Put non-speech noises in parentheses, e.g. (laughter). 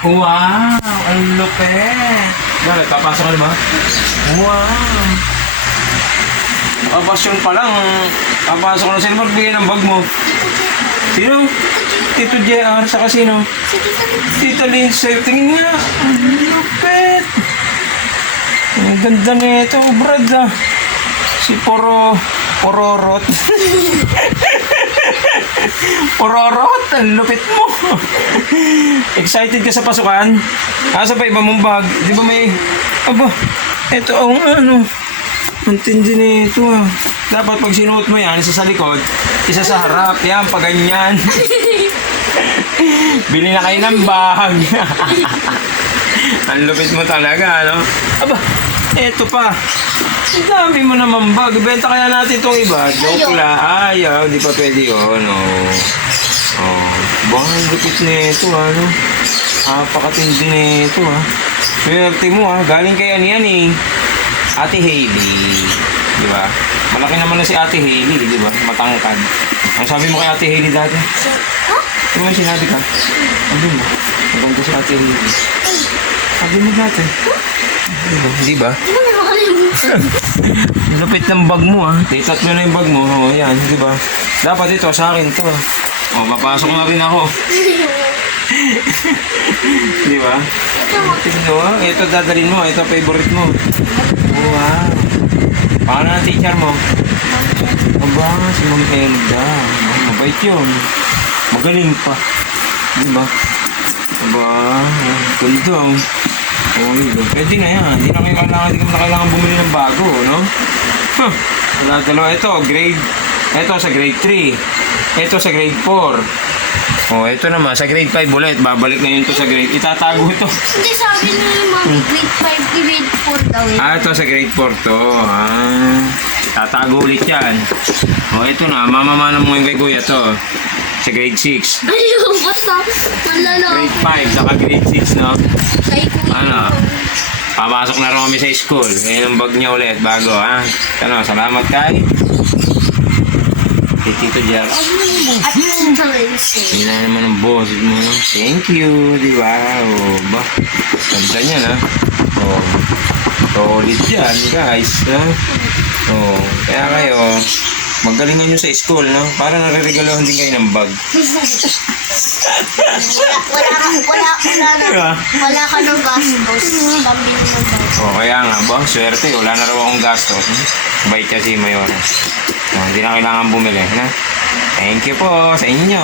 Wow! Ang lupet! Bakit? Papasok ka na ba? Wow! Papasyon pa lang. Papasok ka na sino magbigay ng bag mo? Sino? Tito JR sa sino? Tita Lindsay. Tingin nga. Ang lupet! Ang ganda nito, Brad ah. Si Poro... Pororot. (laughs) (laughs) Pororot, ang lupit mo. Excited ka sa pasukan? Asa pa iba mong bag? Di ba may... Aba, ito ang ano. Ang tindi nito ah. Dapat pag sinuot mo yan, isa sa likod, isa sa harap. Yan, pag ganyan. (laughs) Bili na kayo ng bag. (laughs) ang lupit mo talaga, ano? Aba, eto pa. Ang dami mo naman bag. Benta kaya natin itong iba. Joke lang. Ayaw, di pa pwede yun. Oh. Oh. Baka ang lupit nito, ano? Napakatindi nito, ha? Swerte mo, ha? Galing kay ano yan, eh. Ate Hailey. Di ba? Malaki naman na si Ate Hailey, di ba? Matangkad. Ang sabi mo kay Ate Hailey dati? Ano man sinabi ka? Sabi mo? Maganda si Ate Hailey. Sabi mo dati? Di ba? (laughs) Lupit ng bag mo ah. Titat mo na yung bag mo. Oh, yan, di ba? Dapat ito sa akin to. Oh, papasok na rin ako. (laughs) di ba? Mo, ah. ito dadalhin mo. Ito favorite mo. Wow. Paano ang teacher mo? Aba, si Ma'am Elda. Mabait yun. Magaling pa. Di ba? Aba, ganda. Oh. Oh, yun. Pwede na yan. Hindi na kailangan, hindi na kailangan bumili ng bago, no? Huh. Wala dalawa. Ito, grade, ito sa grade 3. Ito sa grade 4. Oh, ito naman, sa grade 5 ulit. Babalik na yun to sa grade. Itatago ito. Hindi sabi ni Mami, grade 5 to grade 4 daw eh. Ah, ito sa grade 4 to. Ah, itatago ulit yan. Oh, ito na. Mamamana mo yung kay kuya to. Sa grade 6. Ayun, basta malala Grade 5, saka grade 6, no? Ano? Papasok na kami sa school. Ngayon ang bag niya ulit, bago, ha? Ano, salamat kay. Kay Tito Jer. At. Hindi na naman ang boss mo. no? Thank you, di ba? Oh, ba? Ganda niya, na. Oh. Solid yan, guys. Ha? Magalingan nyo sa school, no? Para nare-regalohan din kayo ng bag. Wala, wala, wala, wala. Diba? Wala ka ng gastos. Pambili ng gastos. Oh, kaya nga ba, swerte, wala na raw akong gastos. Bait siya si Mayora. Oh, hindi na kailangan bumili, na? Thank you po sa inyo.